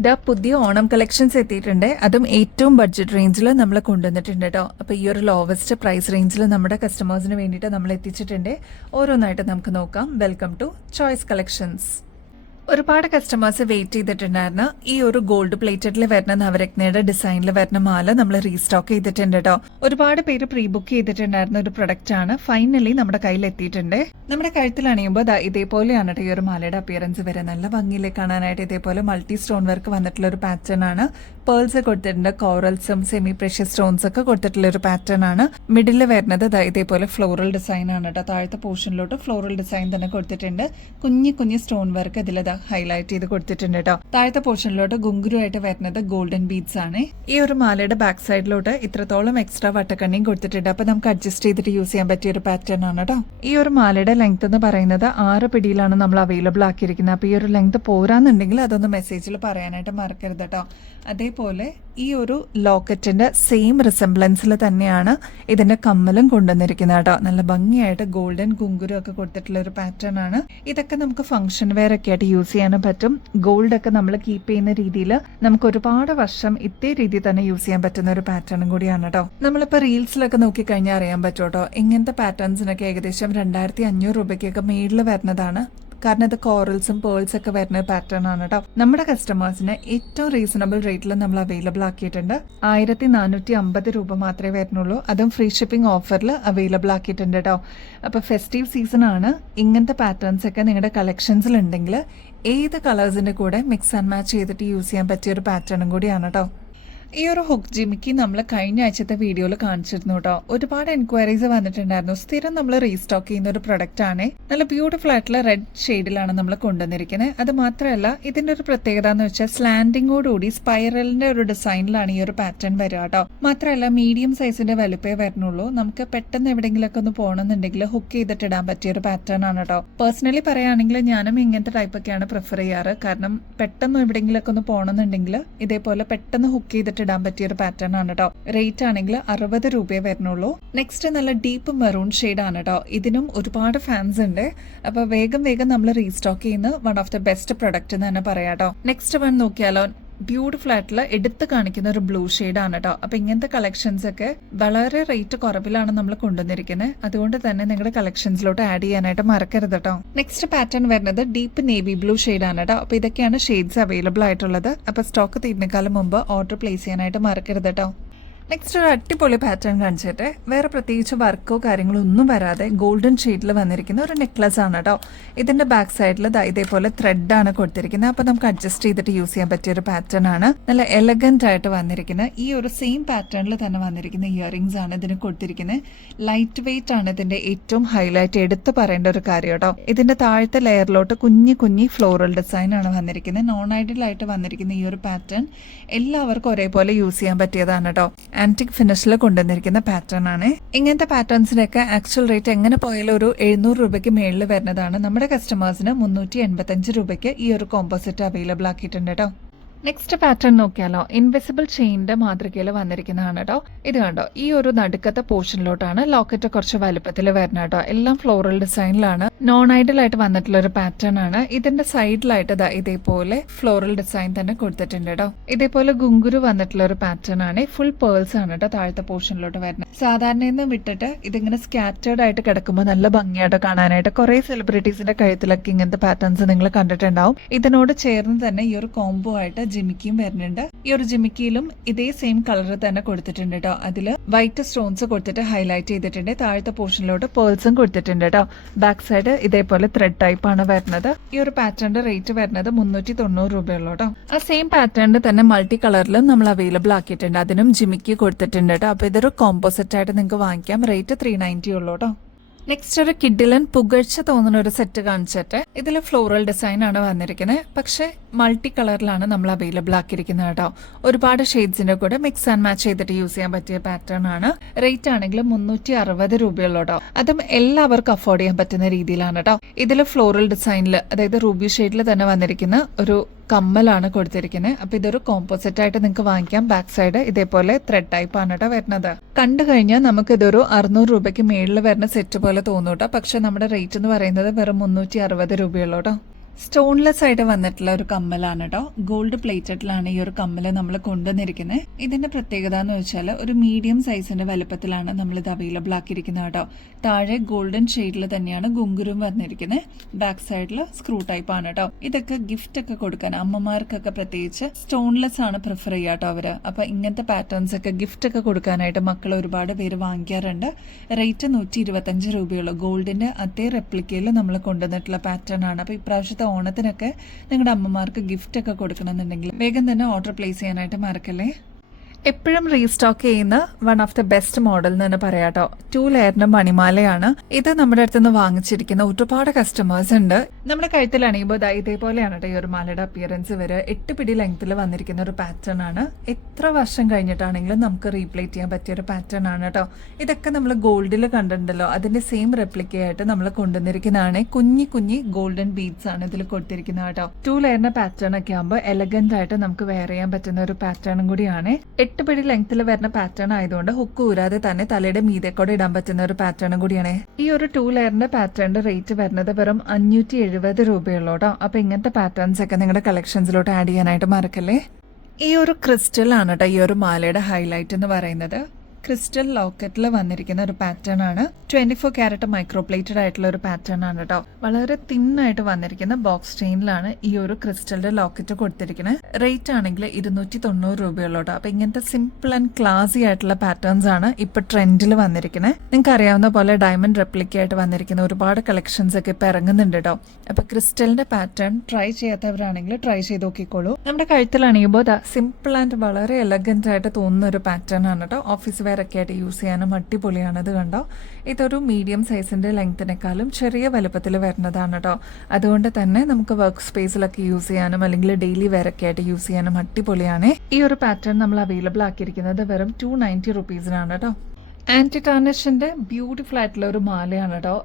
ഇതാ പുതിയ ഓണം കളക്ഷൻസ് എത്തിയിട്ടുണ്ട്. അതും ഏറ്റവും ബഡ്ജറ്റ് റേഞ്ചിൽ നമ്മൾ കൊണ്ടുവന്നിട്ടുണ്ട് കേട്ടോ. അപ്പോൾ ഈ ഒരു ലോവസ്റ്റ് പ്രൈസ് റേഞ്ചിൽ നമ്മുടെ കസ്റ്റമേഴ്സിന് വേണ്ടിയിട്ട് നമ്മൾ എത്തിച്ചിട്ടുണ്ട്. ഓരോന്നായിട്ട് നമുക്ക് നോക്കാം. Welcome to choice collections. ഒരുപാട് കസ്റ്റമേഴ്സ് വെയിറ്റ് ചെയ്തിട്ടുണ്ടായിരുന്നു. ഈ ഒരു ഗോൾഡ് പ്ലേറ്റഡിൽ വരുന്ന നവരത്നയുടെ ഡിസൈനിൽ വരുന്ന മാല നമ്മൾ റീസ്റ്റോക്ക് ചെയ്തിട്ടുണ്ട് കേട്ടോ. ഒരുപാട് പേര് പ്രീ ബുക്ക് ചെയ്തിട്ടുണ്ടായിരുന്ന ഒരു പ്രൊഡക്റ്റ് ആണ്. ഫൈനലി നമ്മുടെ കയ്യിൽ എത്തിയിട്ടുണ്ട്. നമ്മുടെ കഴുത്തിൽ അണിയുമ്പോൾ ഇതേപോലെയാണ് ഈ ഒരു മാലയുടെ അപ്പിയറൻസ് വരെ. നല്ല ഭംഗിയിലേക്ക് കാണാനായിട്ട് ഇതേപോലെ മൾട്ടി സ്റ്റോൺ വർക്ക് വന്നിട്ടുള്ള ഒരു പാറ്റേൺ ആണ്. പേൾസ് കൊടുത്തിട്ടുണ്ട്, കോറൽസും സെമി പ്രഷ്യസ് സ്റ്റോൺസ് ഒക്കെ കൊടുത്തിട്ടുള്ള ഒരു പാറ്റേൺ ആണ്. മിഡിൽ വരുന്നത് ഇതേപോലെ ഫ്ലോറൽ ഡിസൈൻ ആണ് കേട്ടോ. താഴത്തെ പോർഷനിലോട്ട് ഫ്ലോറൽ ഡിസൈൻ തന്നെ കൊടുത്തിട്ടുണ്ട്. കുഞ്ഞു കുഞ്ഞു സ്റ്റോൺ വർക്ക് ഇതിൽ ഹൈലൈറ്റ് ചെയ്ത് കൊടുത്തിട്ടുണ്ട് കേട്ടോ. താഴത്തെ പോർഷനിലോട്ട് ഗുങ്കുരുമായിട്ട് വരുന്നത് ഗോൾഡൻ ബീഡ്സ് ആണ്. ഈ ഒരു മാലയുടെ ബാക്ക് സൈഡിലോട്ട് ഇത്രത്തോളം എക്സ്ട്രാ വട്ടക്കണ്ണിയും കൊടുത്തിട്ടുണ്ട്. അപ്പൊ നമുക്ക് അഡ്ജസ്റ്റ് ചെയ്തിട്ട് യൂസ് ചെയ്യാൻ പറ്റിയ ഒരു പാറ്റേൺ ആണ് കേട്ടോ. ഈ ഒരു മാലയുടെ ലെങ്ത് എന്ന് പറയുന്നത് 6 പിടിയിലാണ് നമ്മൾ അവൈലബിൾ ആക്കിയിരിക്കുന്നത്. അപ്പൊ ഈ ഒരു ലെങ്ത് പോരാന്നുണ്ടെങ്കിൽ അതൊന്ന് മെസ്സേജിൽ പറയാനായിട്ട് മറക്കരുത് കേട്ടോ. അതേപോലെ ഈ ഒരു ലോക്കറ്റിന്റെ സെയിം റിസംബ്ലൻസിൽ തന്നെയാണ് ഇതിന്റെ കമ്മലും കൊണ്ടുവന്നിരിക്കുന്നത് കേട്ടോ. നല്ല ഭംഗിയായിട്ട് ഗോൾഡൻ കുങ്കുരു ഒക്കെ കൊടുത്തിട്ടുള്ള ഒരു പാറ്റേൺ ആണ്. ഇതൊക്കെ നമുക്ക് ഫംഗ്ഷൻ വെയർ ഒക്കെ ആയിട്ട് യൂസ് ചെയ്യാനും പറ്റും. ഗോൾഡ് ഒക്കെ നമ്മൾ കീപ്പ് ചെയ്യുന്ന രീതിയിൽ നമുക്ക് ഒരുപാട് വർഷം ഇതേ രീതിയിൽ തന്നെ യൂസ് ചെയ്യാൻ പറ്റുന്ന ഒരു പാറ്റേണും കൂടിയാണ് കേട്ടോ. നമ്മളിപ്പോ റീൽസിലൊക്കെ നോക്കിക്കഴിഞ്ഞാൽ അറിയാൻ പറ്റും കേട്ടോ. ഇങ്ങനത്തെ പാറ്റേൺസിനൊക്കെ ഏകദേശം 2500 രൂപയ്ക്കൊക്കെ മേളിൽ വരുന്നതാണ്. കാരണം ഇത് കോറൽസും പേൾസ് ഒക്കെ വരുന്ന പാറ്റേൺ ആണ് കേട്ടോ. നമ്മുടെ കസ്റ്റമേഴ്സിന് ഏറ്റവും റീസണബിൾ റേറ്റിൽ നമ്മൾ അവൈലബിൾ ആക്കിയിട്ടുണ്ട്. 1450 രൂപ മാത്രമേ വരുന്നുള്ളൂ. അതും ഫ്രീ ഷിപ്പിംഗ് ഓഫറിൽ അവൈലബിൾ ആക്കിയിട്ടുണ്ട് കേട്ടോ. അപ്പൊ ഫെസ്റ്റീവ് സീസൺ ആണ്. ഇങ്ങനത്തെ പാറ്റേൺസ് ഒക്കെ നിങ്ങളുടെ കളക്ഷൻസിൽ ഉണ്ടെങ്കിൽ ഏത് കളേഴ്സിന്റെ കൂടെ മിക്സ് ആൻഡ് മാച്ച് ചെയ്തിട്ട് യൂസ് ചെയ്യാൻ പറ്റിയ ഒരു പാറ്റേണും കൂടിയാണ് കേട്ടോ. ഈ ഒരു ഹുക്ക് ജിമിക്ക് നമ്മൾ കഴിഞ്ഞ ആഴ്ചത്തെ വീഡിയോയിൽ കാണിച്ചിരുന്നു കേട്ടോ. ഒരുപാട് എൻക്വയറീസ് വന്നിട്ടുണ്ടായിരുന്നു. സ്ഥിരം നമ്മൾ റീസ്റ്റോക്ക് ചെയ്യുന്ന ഒരു പ്രൊഡക്റ്റ് ആണ്. നല്ല ബ്യൂട്ടിഫുൾ ആയിട്ടുള്ള റെഡ് ഷെയ്ഡിലാണ് നമ്മൾ കൊണ്ടുവന്നിരിക്കുന്നത്. അത് മാത്രമല്ല ഇതിന്റെ ഒരു പ്രത്യേകത എന്ന് വെച്ചാൽ സ്ലാൻഡിങ്ങോടുകൂടി സ്പൈറലിന്റെ ഒരു ഡിസൈനിലാണ് ഈ ഒരു പാറ്റേൺ വരിക കേട്ടോ. മാത്രമല്ല മീഡിയം സൈസിന്റെ വലുപ്പേ വരുന്നുള്ളൂ. നമുക്ക് പെട്ടെന്ന് എവിടെയെങ്കിലൊക്കെ ഒന്ന് പോകണമെന്നുണ്ടെങ്കിൽ ഹുക്ക് ചെയ്തിട്ട് ഇടാൻ പറ്റിയ ഒരു പാറ്റേൺ ആണ് കേട്ടോ. പേഴ്സണലി പറയുകയാണെങ്കിൽ ഞാനും ഇങ്ങനത്തെ ടൈപ്പ് ഒക്കെയാണ് പ്രിഫർ ചെയ്യാറ്. കാരണം പെട്ടെന്ന് എവിടെയെങ്കിലൊക്കെ ഒന്ന് പോകണമെന്നുണ്ടെങ്കിൽ ഇതേപോലെ പെട്ടെന്ന് ഹുക്ക് ചെയ്തിട്ട് ഇടാൻ പറ്റിയ ഒരു പാറ്റേൺ ആണ് കേട്ടോ. റേറ്റ് ആണെങ്കിൽ 60 രൂപയെ വരുന്നുള്ളൂ. നെക്സ്റ്റ് നല്ല ഡീപ്പ് മെറൂൺ ഷെയ്ഡ് ആണ് കേട്ടോ. ഇതിനും ഒരുപാട് ഫാൻസ് ഉണ്ട്. അപ്പൊ വേഗം നമ്മൾ റീസ്റ്റോക്ക് ചെയ്യുന്ന one of the best product എന്ന് തന്നെ പറയാം കേട്ടോ. നെക്സ്റ്റ് വൺ നോക്കിയാലോ, ബ്യൂട്ടിഫുൾ ആയിട്ടുള്ള എടുത്ത് കാണിക്കുന്ന ഒരു ബ്ലൂ ഷെയ്ഡ് ആണ് കേട്ടോ. അപ്പൊ ഇങ്ങനത്തെ കളക്ഷൻസ് ഒക്കെ വളരെ റേറ്റ് കുറവിലാണ് നമ്മൾ കൊണ്ടുവന്നിരിക്കുന്നത്. അതുകൊണ്ട് തന്നെ നിങ്ങളുടെ കളക്ഷൻസിലോട്ട് ആഡ് ചെയ്യാനായിട്ട് മറക്കരുത് കേട്ടോ. നെക്സ്റ്റ് പാറ്റേൺ വരുന്നത് ഡീപ്പ് നേവി ബ്ലൂ ഷെയ്ഡ് ആണ് കേട്ടോ. അപ്പൊ ഇതൊക്കെയാണ് ഷെയ്ഡ്സ് അവൈലബിൾ ആയിട്ടുള്ളത്. അപ്പൊ സ്റ്റോക്ക് തീരുന്നേക്കാളും മുമ്പ് ഓർഡർ പ്ലേസ് ചെയ്യാനായിട്ട് മറക്കരുത് കേട്ടോ. നെക്സ്റ്റ് ഒരു അടിപൊളി പാറ്റേൺ കാണിച്ചിട്ട് വേറെ പ്രത്യേകിച്ച് വർക്കോ കാര്യങ്ങളോ ഒന്നും വരാതെ ഗോൾഡൻ ഷെയ്ഡിൽ വന്നിരിക്കുന്ന ഒരു നെക്ലസ് ആണ് കേട്ടോ. ഇതിന്റെ ബാക്ക് സൈഡിൽ ഇതേപോലെ ത്രെഡ് ആണ് കൊടുത്തിരിക്കുന്നത്. അപ്പൊ നമുക്ക് അഡ്ജസ്റ്റ് ചെയ്തിട്ട് യൂസ് ചെയ്യാൻ പറ്റിയ ഒരു പാറ്റേൺ ആണ്. നല്ല എലഗന്റ് ആയിട്ട് വന്നിരിക്കുന്നത്. ഈ ഒരു സെയിം പാറ്റേണിൽ തന്നെ വന്നിരിക്കുന്ന ഇയറിംഗ്സ് ആണ് ഇതിന് കൊടുത്തിരിക്കുന്നത്. ലൈറ്റ് വെയിറ്റ് ആണ് ഇതിന്റെ ഏറ്റവും ഹൈലൈറ്റ് എടുത്ത് പറയേണ്ട ഒരു കാര്യം കേട്ടോ. ഇതിന്റെ താഴത്തെ ലെയറിലോട്ട് കുഞ്ഞി ഫ്ലോറൽ ഡിസൈൻ ആണ് വന്നിരിക്കുന്നത്. നോൺ ഐഡിയൽ ആയിട്ട് വന്നിരിക്കുന്ന ഈ ഒരു പാറ്റേൺ എല്ലാവർക്കും ഒരേപോലെ യൂസ് ചെയ്യാൻ പറ്റിയതാണ് കേട്ടോ. ആന്റിക് ഫിനിഷിൽ കൊണ്ടുവന്നിരിക്കുന്ന പാറ്റേൺ ആണ്. ഇങ്ങനത്തെ പാറ്റേൺസിനൊക്കെ ആക്ച്വൽ റേറ്റ് എങ്ങനെ പോയാലും ഒരു 700 രൂപയ്ക്ക് മേളിൽ വരുന്നതാണ്. നമ്മുടെ കസ്റ്റമേഴ്സിന് 385 രൂപയ്ക്ക് ഈ ഒരു കോമ്പോസിറ്റ് അവൈലബിൾ ആക്കിയിട്ടുണ്ട് കേട്ടോ. നെക്സ്റ്റ് പാറ്റേൺ നോക്കിയാലോ, ഇൻവിസിബിൾ ചെയിന്റെ മാതൃകയിൽ വന്നിരിക്കുന്നതാണ് കേട്ടോ. ഇത് കണ്ടോ, ഈ ഒരു നടുക്കത്തെ പോർഷനിലോട്ടാണ് ലോക്കറ്റ് കുറച്ച് വലുപ്പത്തിൽ വരുന്നത് കേട്ടോ. എല്ലാം ഫ്ലോറൽ ഡിസൈനിലാണ്. നോൺ ഐഡൽ ആയിട്ട് വന്നിട്ടുള്ള ഒരു പാറ്റേൺ ആണ്. ഇതിന്റെ സൈഡിലായിട്ട് ഇതേപോലെ ഫ്ലോറൽ ഡിസൈൻ തന്നെ കൊടുത്തിട്ടുണ്ട് കേട്ടോ. ഇതേപോലെ ഗുങ്കുരു വന്നിട്ടുള്ള ഒരു പാറ്റേൺ ആണ്. ഫുൾ പേൾസ് ആണ് കേട്ടോ താഴത്തെ പോർഷനിലോട്ട് വരുന്നത്. സാധാരണ വിട്ടിട്ട് ഇതിങ്ങനെ സ്കാറ്റേർഡ് ആയിട്ട് കിടക്കുമ്പോൾ നല്ല ഭംഗിയായിട്ട് കാണാനായിട്ട് കുറെ സെലിബ്രിറ്റീസിന്റെ കഴുത്തിലൊക്കെ ഇങ്ങനത്തെ പാറ്റേൺസ് നിങ്ങൾ കണ്ടിട്ടുണ്ടാവും. ഇതിനോട് ചേർന്ന് തന്നെ ഈ ഒരു കോംബോ ആയിട്ട് ജിമിക്കിയും വരുന്നുണ്ട്. ഈ ഒരു ജിമിക്കിയിലും ഇതേ സെയിം കളർ തന്നെ കൊടുത്തിട്ടുണ്ട് കേട്ടോ. അതിൽ വൈറ്റ് സ്റ്റോൺസ് കൊടുത്തിട്ട് ഹൈലൈറ്റ് ചെയ്തിട്ടുണ്ട്. താഴത്തെ പോർഷനിലോട്ട് പേൾസും കൊടുത്തിട്ടുണ്ട് കേട്ടോ. ബാക്ക് സൈഡ് ഇതേപോലെ ത്രെഡ് ടൈപ്പ് ആണ് വരുന്നത്. ഈ ഒരു പാറ്റേണിന്റെ റേറ്റ് വരുന്നത് 390 രൂപയുള്ളൂ കേട്ടോ. ആ സെയിം പാറ്റേണിൽ തന്നെ മൾട്ടി കളറിലും നമ്മൾ അവൈലബിൾ ആക്കിയിട്ടുണ്ട്. അതിനും ജിമിക്കി കൊടുത്തിട്ടുണ്ട് കേട്ടോ. അപ്പൊ ഇതൊരു കോമ്പോസിറ്റ് ആയിട്ട് നിങ്ങൾക്ക് വാങ്ങിക്കാം. റേറ്റ് 390 ഉള്ളൂ കേട്ടോ. നെക്സ്റ്റ് ഒരു കിഡിലൻ പുകഴ്ച തോന്നുന്ന ഒരു സെറ്റ് കാണിച്ചിട്ട് ഇതിൽ ഫ്ലോറൽ ഡിസൈൻ ആണ് വന്നിരിക്കുന്നത്. പക്ഷെ മൾട്ടി കളറിലാണ് നമ്മൾ അവൈലബിൾ ആക്കിയിരിക്കുന്നത് കേട്ടോ. ഒരുപാട് ഷെയ്ഡ്സിന്റെ കൂടെ മിക്സ് ആൻഡ് മാച്ച് ചെയ്തിട്ട് യൂസ് ചെയ്യാൻ പറ്റിയ പാറ്റേൺ ആണ്. റേറ്റ് ആണെങ്കിൽ 360 രൂപയുള്ളൂ കേട്ടോ. അതും എല്ലാവർക്കും അഫോർഡ് ചെയ്യാൻ പറ്റുന്ന രീതിയിലാണ് കേട്ടോ. ഇതിൽ ഫ്ലോറൽ ഡിസൈനിൽ, അതായത് റൂബി ഷെയ്ഡിൽ തന്നെ വന്നിരിക്കുന്ന ഒരു കമ്മലാണ് കൊടുത്തിരിക്കുന്നത്. അപ്പൊ ഇതൊരു കോമ്പോസിറ്റ് ആയിട്ട് നിങ്ങൾക്ക് വാങ്ങിക്കാം. ബാക്ക് സൈഡ് ഇതേപോലെ ത്രെഡ് ടൈപ്പ് ആണ് കേട്ടോ വരുന്നത്. കണ്ടു കഴിഞ്ഞാൽ നമുക്ക് ഇതൊരു 600 രൂപയ്ക്ക് മേളിൽ വരുന്ന സെറ്റ് പോലെ തോന്നും കേട്ടോ. പക്ഷെ നമ്മുടെ റേറ്റ് എന്ന് പറയുന്നത് വെറും 360 രൂപയുള്ളൂ കേട്ടോ. സ്റ്റോൺലെസ് ആയിട്ട് വന്നിട്ടുള്ള ഒരു കമ്മലാണ് കേട്ടോ. ഗോൾഡ് പ്ലേറ്റഡിലാണ് ഈ ഒരു കമ്മല് നമ്മൾ കൊണ്ടുവന്നിരിക്കുന്നത്. ഇതിന്റെ പ്രത്യേകത എന്ന് വെച്ചാൽ ഒരു മീഡിയം സൈസിന്റെ വലുപ്പത്തിലാണ് നമ്മൾ ഇത് അവൈലബിൾ ആക്കിയിരിക്കുന്നത് കേട്ടോ. താഴെ ഗോൾഡൻ ഷെയ്ഡിൽ തന്നെയാണ് ഗുങ്കുരും വന്നിരിക്കുന്നത്. ബാക്ക് സൈഡിൽ സ്ക്രൂ ടൈപ്പ് ആണ് കേട്ടോ. ഇതൊക്കെ ഗിഫ്റ്റ് ഒക്കെ കൊടുക്കാൻ അമ്മമാർക്കൊക്കെ പ്രത്യേകിച്ച് സ്റ്റോൺലെസ് ആണ് പ്രിഫർ ചെയ്യുക കേട്ടോ അവര്. അപ്പൊ ഇങ്ങനത്തെ പാറ്റേൺസ് ഒക്കെ ഗിഫ്റ്റ് ഒക്കെ കൊടുക്കാനായിട്ട് മക്കൾ ഒരുപാട് പേര് വാങ്ങിക്കാറുണ്ട്. റേറ്റ് 125 രൂപയുള്ളൂ. ഗോൾഡിന്റെ അതേ റെപ്ലിക്കയിൽ നമ്മൾ കൊണ്ടുവന്നിട്ടുള്ള പാറ്റേൺ ആണ്. അപ്പൊ ഇപ്രാവശ്യത്തെ ഓണത്തിനൊക്കെ നിങ്ങളുടെ അമ്മമാർക്ക് ഗിഫ്റ്റ് ഒക്കെ കൊടുക്കണമെന്നുണ്ടെങ്കിൽ വേഗം തന്നെ ഓർഡർ പ്ലേസ് ചെയ്യാനായിട്ട് മറക്കല്ലേ. എപ്പോഴും റീസ്റ്റോക്ക് ചെയ്യുന്ന one of the best model എന്ന് തന്നെ പറയാട്ടോ. 2 ലെയറിന്റെ മണിമാലയാണ് ഇത്. നമ്മുടെ അടുത്തുനിന്ന് വാങ്ങിച്ചിരിക്കുന്ന ഒരുപാട് കസ്റ്റമേഴ്സ് ഉണ്ട്. നമ്മുടെ കഴുത്തിൽ അണിയുമ്പോൾ ഇതേപോലെയാണ് കേട്ടോ ഈ ഒരു മാലയുടെ അപ്പിയറൻസ് വരെ. 8 പിടി ലെങ്ത്തിൽ വന്നിരിക്കുന്ന ഒരു പാറ്റേൺ ആണ്. എത്ര വർഷം കഴിഞ്ഞിട്ടാണെങ്കിലും നമുക്ക് റീപ്ലേറ്റ് ചെയ്യാൻ പറ്റിയ ഒരു പാറ്റേൺ ആണ് കേട്ടോ. ഇതൊക്കെ നമ്മൾ ഗോൾഡിൽ കണ്ടിട്ടുണ്ടല്ലോ, അതിന്റെ സെയിം റെപ്ലിക്കയായിട്ട് നമ്മൾ കൊണ്ടുവന്നിരിക്കുന്നതാണ്. കുഞ്ഞി കുഞ്ഞി ഗോൾഡൻ ബീഡ്സ് ആണ് ഇതിൽ കൊടുത്തിരിക്കുന്നത് കേട്ടോ. 2 ലെയറിന്റെ പാറ്റേൺ ഒക്കെ ആകുമ്പോൾ എലഗന്റ് ആയിട്ട് നമുക്ക് വെയർ ചെയ്യാൻ പറ്റുന്ന ഒരു പാറ്റേണും കൂടിയാണ്. 8 പിടി ലെങ്ത്തിൽ വരുന്ന പാറ്റേൺ ആയതുകൊണ്ട് ഹുക്ക് ഊരാതെ തന്നെ തലയുടെ മീതെ കൂടെ ഇടാൻ പറ്റുന്ന ഒരു പാറ്റേണും കൂടിയാണ്. ഈ ഒരു 2 ലെയറിന്റെ പാറ്റേണിന്റെ റേറ്റ് വരുന്നത് വെറും 570 രൂപയുള്ളൂട്ടോ. അപ്പൊ ഇങ്ങനത്തെ പാറ്റേൺസ് ഒക്കെ നിങ്ങളുടെ കളക്ഷൻസിലോട്ട് ആഡ് ചെയ്യാനായിട്ട് മറക്കല്ലേ. ഈ ഒരു ക്രിസ്റ്റൽ ആണ് കേട്ടോ ഈ ഒരു മാലയുടെ ഹൈലൈറ്റ് എന്ന് പറയുന്നത്. ക്രിസ്റ്റൽ ലോക്കറ്റിൽ വന്നിരിക്കുന്ന ഒരു പാറ്റേൺ ആണ്. 24 ക്യാരറ്റ് മൈക്രോപ്ലേറ്റഡ് ആയിട്ടുള്ള ഒരു പാറ്റേൺ ആണ് കേട്ടോ. വളരെ തിന്നായിട്ട് വന്നിരിക്കുന്ന ബോക്സ് ചെയിനിലാണ് ഈ ഒരു ക്രിസ്റ്റലിന്റെ ലോക്കറ്റ് കൊടുത്തിരിക്കുന്നത്. റേറ്റ് ആണെങ്കിൽ 290 രൂപയുള്ളൂ കേട്ടോ. അപ്പൊ ഇങ്ങനത്തെ സിമ്പിൾ ആൻഡ് ക്ലാസി ആയിട്ടുള്ള പാറ്റേൺസ് ആണ് ഇപ്പൊ ട്രെൻഡിൽ വന്നിരിക്കുന്നത്. നിങ്ങൾക്ക് അറിയാവുന്ന പോലെ ഡയമണ്ട് റെപ്ലിക്ക ആയിട്ട് വന്നിരിക്കുന്ന ഒരുപാട് കളക്ഷൻസ് ഒക്കെ ഇപ്പൊ ഇറങ്ങുന്നുണ്ട് കേട്ടോ. അപ്പൊ ക്രിസ്റ്റലിന്റെ പാറ്റേൺ ട്രൈ ചെയ്യാത്തവരാണെങ്കിൽ ട്രൈ ചെയ്ത് നോക്കിക്കോളൂ. നമ്മുടെ കഴുത്തിൽ അണിയുമ്പോൾ സിമ്പിൾ ആൻഡ് വളരെ എലഗന്റ് ആയിട്ട് തോന്നുന്ന ഒരു പാറ്റേൺ ആണ് കേട്ടോ. ഓഫീസ് വെയർ ഒക്കെ ആയിട്ട് യൂസ് ചെയ്യാനും അടിപൊളിയാണ്. ഇത് കണ്ടോ, ഇതൊരു മീഡിയം സൈസിന്റെ ലെങ്ത്തിനേക്കാളും ചെറിയ വലുപ്പത്തിൽ വരുന്നതാണ് കേട്ടോ. അതുകൊണ്ട് തന്നെ നമുക്ക് വർക്ക് സ്പേസിലൊക്കെ യൂസ് ചെയ്യാനും അല്ലെങ്കിൽ ഡെയിലി വെയർ ഒക്കെ ആയിട്ട് യൂസ് ചെയ്യാനും അടിപൊളിയാണ്. ഈ ഒരു പാറ്റേൺ നമ്മൾ അവൈലബിൾ ആക്കിയിരിക്കുന്നത് വെറും 290 റുപ്പീസിനാണ് കേട്ടോ. ആന്റി ടാർണിഷിന്റെ ബ്യൂട്ടിഫുൾ ആയിട്ടുള്ള ഒരു മാലയാണ് കേട്ടോ.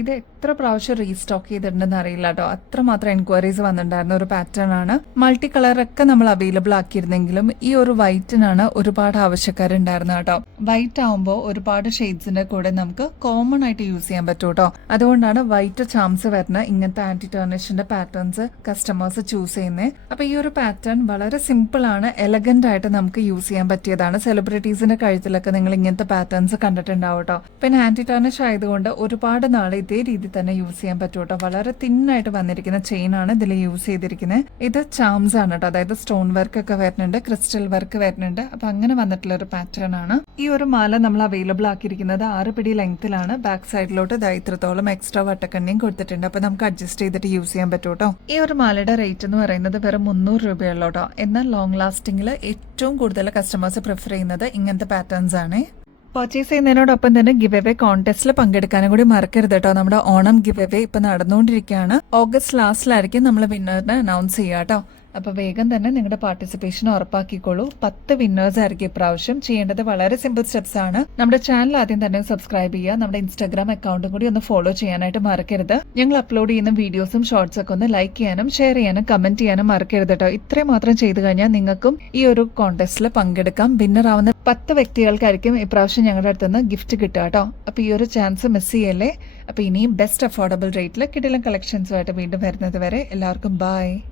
ഇത് എത്ര പ്രാവശ്യം റീസ്റ്റോക്ക് ചെയ്തിട്ടുണ്ടെന്ന് അറിയില്ല കേട്ടോ. അത്രമാത്രം എൻക്വയറീസ് വന്നിട്ടുണ്ടായിരുന്ന ഒരു പാറ്റേൺ ആണ്. മൾട്ടി കളറൊക്കെ നമ്മൾ അവൈലബിൾ ആക്കിയിരുന്നെങ്കിലും ഈ ഒരു വൈറ്റിനാണ് ഒരുപാട് ആവശ്യക്കാരുണ്ടായിരുന്നത് കേട്ടോ. വൈറ്റ് ആവുമ്പോൾ ഒരുപാട് ഷെയ്ഡ്സിന്റെ കൂടെ നമുക്ക് കോമൺ ആയിട്ട് യൂസ് ചെയ്യാൻ പറ്റും കേട്ടോ. അതുകൊണ്ടാണ് വൈറ്റ് ചാംസ് വരുന്ന ഇങ്ങനത്തെ ആന്റി ടേർണിഷിന്റെ പാറ്റേൺസ് കസ്റ്റമേഴ്സ് ചൂസ് ചെയ്യുന്നത്. അപ്പൊ ഈ ഒരു പാറ്റേൺ വളരെ സിമ്പിൾ ആണ്, എലഗന്റ് ആയിട്ട് നമുക്ക് യൂസ് ചെയ്യാൻ പറ്റിയതാണ്. സെലിബ്രിറ്റീസിന്റെ കഴുത്തിലൊക്കെ നിങ്ങൾ ഇങ്ങനത്തെ പാറ്റേൺസ് കണ്ടിട്ടുണ്ടാവും കേട്ടോ. പിന്നെ ആന്റി ടേർണിഷ് ആയതുകൊണ്ട് ഒരുപാട് നാളെ ഇതേ രീതി തന്നെ യൂസ് ചെയ്യാൻ പറ്റും കേട്ടോ. വളരെ തിന്നായിട്ട് വന്നിരിക്കുന്ന ചെയിൻ ആണ് ഇതിൽ യൂസ് ചെയ്തിരിക്കുന്നത്. ഇത് ചാംസ് ആണ് കേട്ടോ. അതായത് സ്റ്റോൺ വർക്ക് ഒക്കെ വരുന്നുണ്ട്, ക്രിസ്റ്റൽ വർക്ക് വരുന്നുണ്ട്. അപ്പൊ അങ്ങനെ വന്നിട്ടുള്ള ഒരു പാറ്റേൺ ആണ്. ഈ ഒരു മാല നമ്മൾ അവൈലബിൾ ആക്കിയിരിക്കുന്നത് 6 പിടി ലെങ്ത്തിലാണ്. ബാക്ക് സൈഡിലോട്ട് ഇത്രത്തോളം എക്സ്ട്രാ വട്ടക്കണ്ണിയും കൊടുത്തിട്ടുണ്ട്. അപ്പൊ നമുക്ക് അഡ്ജസ്റ്റ് ചെയ്തിട്ട് യൂസ് ചെയ്യാൻ പറ്റും കേട്ടോ. ഈ ഒരു മാലയുടെ റേറ്റ് എന്ന് പറയുന്നത് വെറും 300 രൂപയുള്ളൂ കേട്ടോ. എന്നാൽ ലോങ് ലാസ്റ്റിംഗിൽ ഏറ്റവും കൂടുതൽ കസ്റ്റമേഴ്സ് പ്രിഫർ ചെയ്യുന്നത് ഇങ്ങനത്തെ പാറ്റേൺസ് ആണ്. പർച്ചേസ് ചെയ്യുന്നതിനോടൊപ്പം തന്നെ ഗിവ് അവേ കോൺടെസ്റ്റിൽ പങ്കെടുക്കാനും കൂടി മറക്കരുത് കേട്ടോ. നമ്മുടെ ഓണം ഗിവ് അവേ ഇപ്പൊ നടന്നുകൊണ്ടിരിക്കുകയാണ്. ഓഗസ്റ്റ് ലാസ്റ്റിലായിരിക്കും നമ്മൾ വിന്നറിനെ അനൗൺസ് ചെയ്യുക കേട്ടോ. അപ്പൊ വേഗം തന്നെ നിങ്ങളുടെ പാർട്ടിസിപ്പേഷൻ ഉറപ്പാക്കിക്കോളൂ. 10 വിന്നേഴ്സ് ആയിരിക്കും ഇപ്രാവശ്യം. ചെയ്യേണ്ടത് വളരെ സിമ്പിൾ സ്റ്റെപ്സ് ആണ്. നമ്മുടെ ചാനൽ ആദ്യം തന്നെ സബ്സ്ക്രൈബ് ചെയ്യുക. നമ്മുടെ ഇൻസ്റ്റാഗ്രാം അക്കൗണ്ടും കൂടി ഒന്ന് ഫോളോ ചെയ്യാനായിട്ട് മറക്കരുത്. ഞങ്ങൾ അപ്ലോഡ് ചെയ്യുന്ന വീഡിയോസും ഷോർട്സ് ഒക്കെ ഒന്ന് ലൈക്ക് ചെയ്യാനും ഷെയർ ചെയ്യാനും കമന്റ് ചെയ്യാനും മറക്കരുത് കേട്ടോ. ഇത്രയും മാത്രം ചെയ്തു കഴിഞ്ഞാൽ നിങ്ങൾക്കും ഈ ഒരു കോൺടെസ്റ്റിൽ പങ്കെടുക്കാം. വിന്നർ ആവുന്ന 10 വ്യക്തികൾക്കായിരിക്കും ഇപ്രാവശ്യം ഞങ്ങളുടെ അടുത്തുനിന്ന് ഗിഫ്റ്റ് കിട്ടുക കേട്ടോ. അപ്പൊ ഈ ഒരു ചാൻസ് മിസ് ചെയ്യല്ലേ. അപ്പൊ ഇനിയും ബെസ്റ്റ് അഫോർഡബിൾ റേറ്റിൽ കിടിലൻ കളക്ഷൻസുമായിട്ട് വീണ്ടും വരുന്നത് വരെ എല്ലാവർക്കും ബൈ.